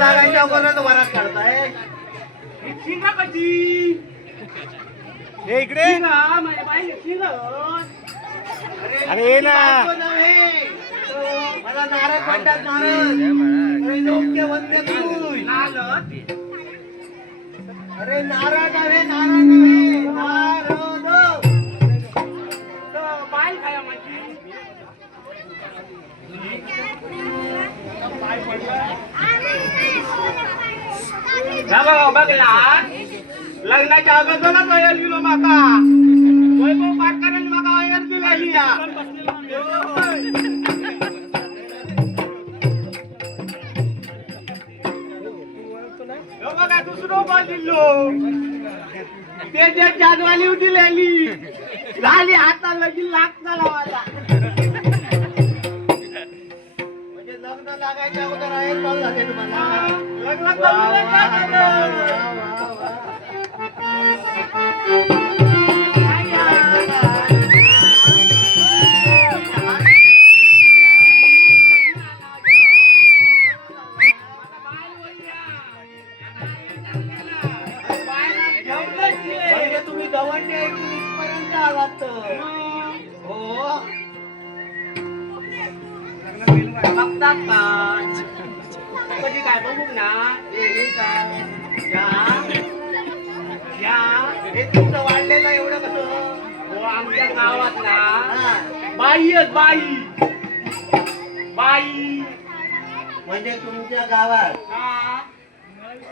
लागायच्या अगोदर वरात काढताय शिंगा कशी हे इकडे माझ्या बाई शिंग अरे ये ना मला नारळ म्हणतात नारळ योग्य वंद्य तू अरे नारळ नव्हे नारळ नव्हे नारळ बाई खाया माझी बघला लग्नाच्या अगोदरच तयार केलो माका वैभव पाटकरांनी माका तयार केली बघा दुसरं बॉल दिलो ते जे जादवाली होती लिहिली झाली हाता लगीन लागता लावायला म्हणजे लग्न लागायच्या अगोदर आहे कॉल झाले तुम्हाला म्हणजे तुम्ही गवंडी ऐकून इथपर्यंत आलात हो बघतात का कधी काय बघू ना हे काय या हे तुमचं वाढलेलं एवढं कसं हो आमच्या गावात ना हा. बाई आहेत बाई बाई म्हणजे तुमच्या गावात हा.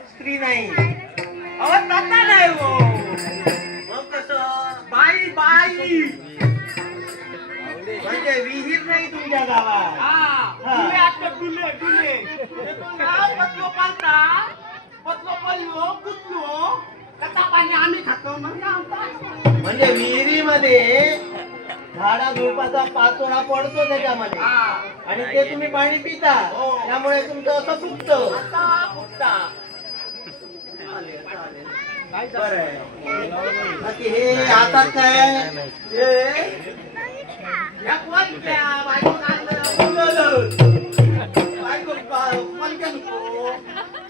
स्त्री नाही अहो तसा नाही हो मग कसं बाई बाई म्हणजे विहीर नाही तुमच्या गावात हा तुले आता तुले तुले पतलो पालता पतलो पल्लो कुतलो कसा पाणी आम्ही खातो म्हणजे विहिरीमध्ये झाडा झुडपाचा पाचोळा पडतो त्याच्यामध्ये हा आणि ते तुम्ही पाणी पिता हो. त्यामुळे तुमचं असं फुटतं आता फुटता बरं आहे. बाकी हे हातात काय हे या कोणत्या बायको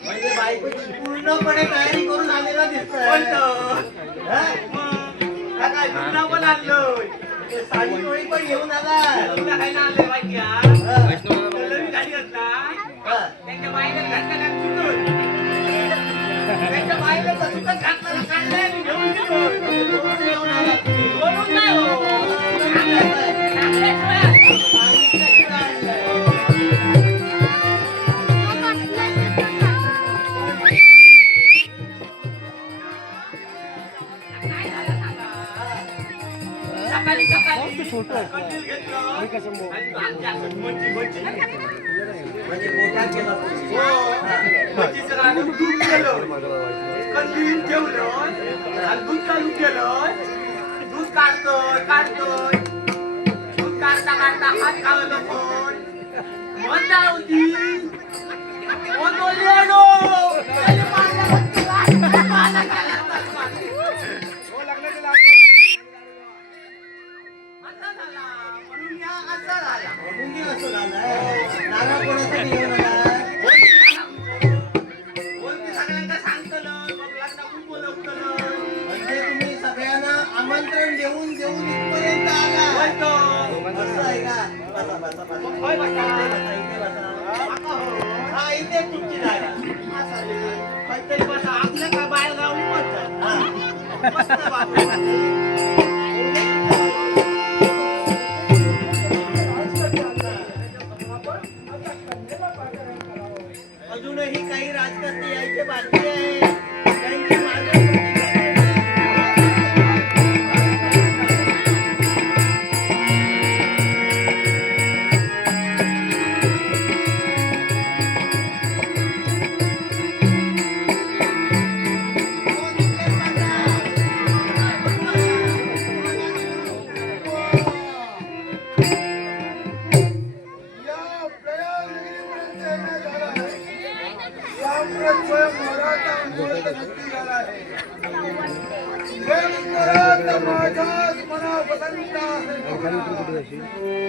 म्हणजे बायकोची पूर्णपणे तयारी करून आलेला दिसतोय पण आणलोय ते साडी चोळी पण घेऊन आला खायला आणले बाकी गाडी असता त्यांच्या बाईला घातला त्यांच्या बाईला चुकत घातला काढलाय आणि घेऊन गेलो बोलून नाही हो सकाळी सकाळी कंदील घेतलं आणि आमच्या म्हणजे पोटात गेला भजीचं रानं दूध केलं कंदील ठेवलं आणि दूध चालू केलं दूध काढतोय काढतोय दूध काढता काढता हात खावलं कोण म्हणता होती म्हणतो लेडो म्हणून या असा झाला मुंगी असं झालाय नारळ कोणासाठी घेऊन आला बोलते सगळ्यांना सांगतलं मग लग्नातून बोलवतलं म्हणजे तुम्ही सगळ्यांना आमंत्रण देऊन देऊन इथपर्यंत आला असं आहे का बसा बसा बसा होय बसा. इथे बसा हा इथे तुमची जागा काहीतरी बसा आपल्या का बाहेर जाऊन बसतात हा. मस्त बाबू अजूनही काही राजकारणी यायचे बाकी आहे त्यांची मागणी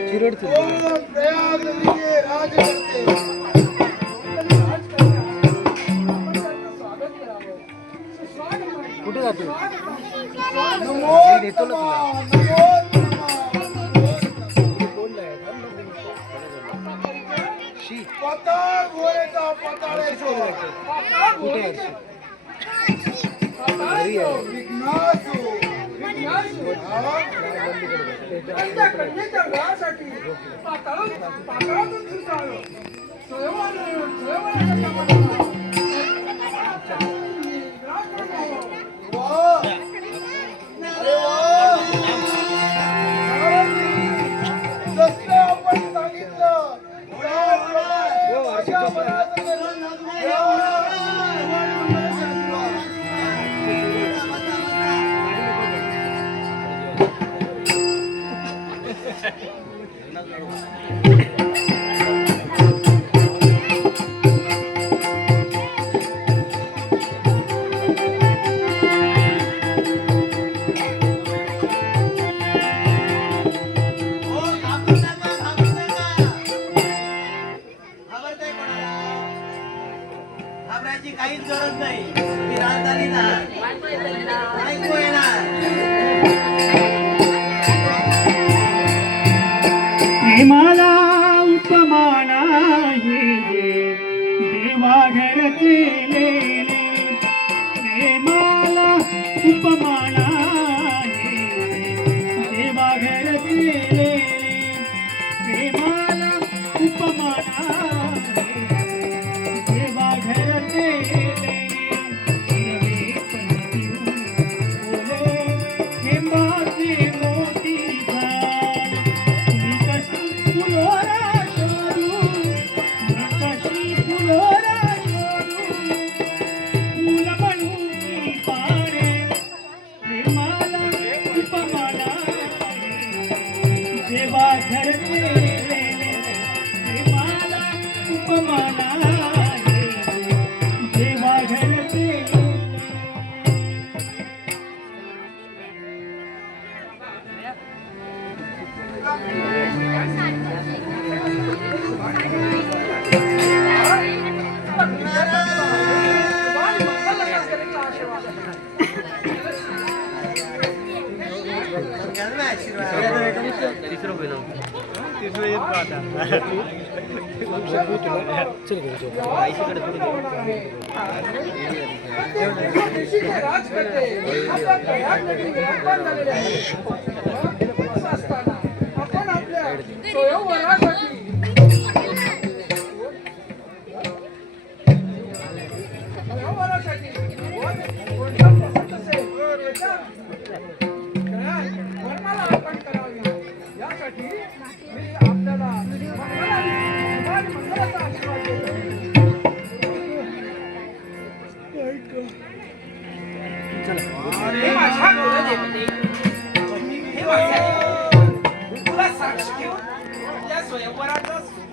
चिरडते प्रयाग राज करते कुठे जातो देतो ना घाबरायची काहीच गरज नाही. ती रात आली ना ऐकू येणार. प्रेमाला उपमान आहे देवा घरचे प्रेमाला उपमान आहे देवा घरचे प्रेमाला उपमान देवा घरचे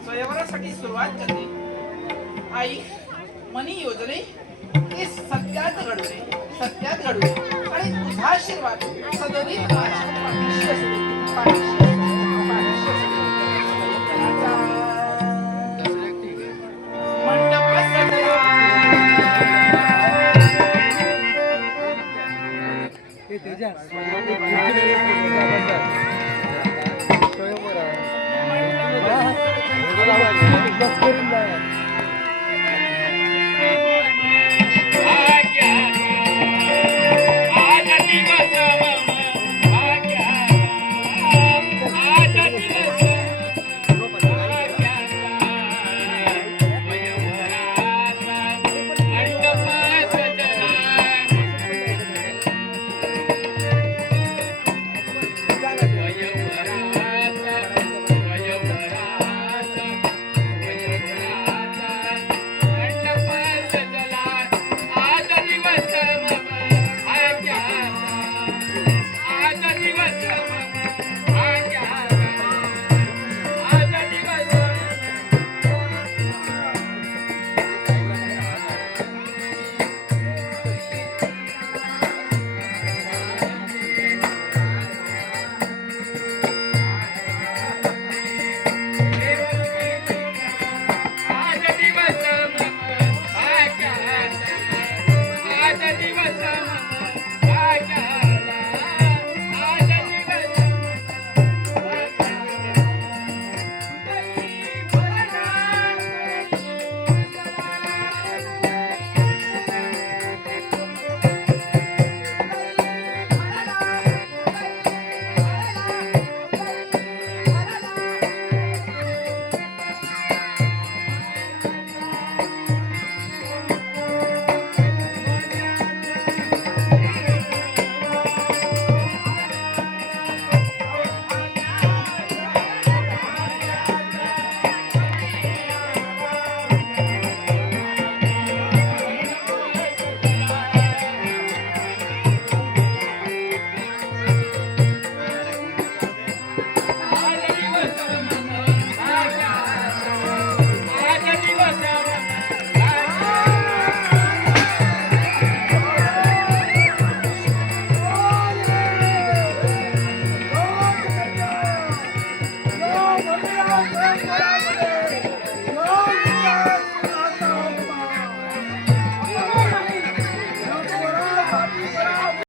स्वयंवरासाठी सुरुवात करते. आई मनी योजने हे सत्यात घडवले आणि तुझा आशीर्वाद सदैव माझ्या पाठीशी असू दे. मंडप सजला. स्वयंवर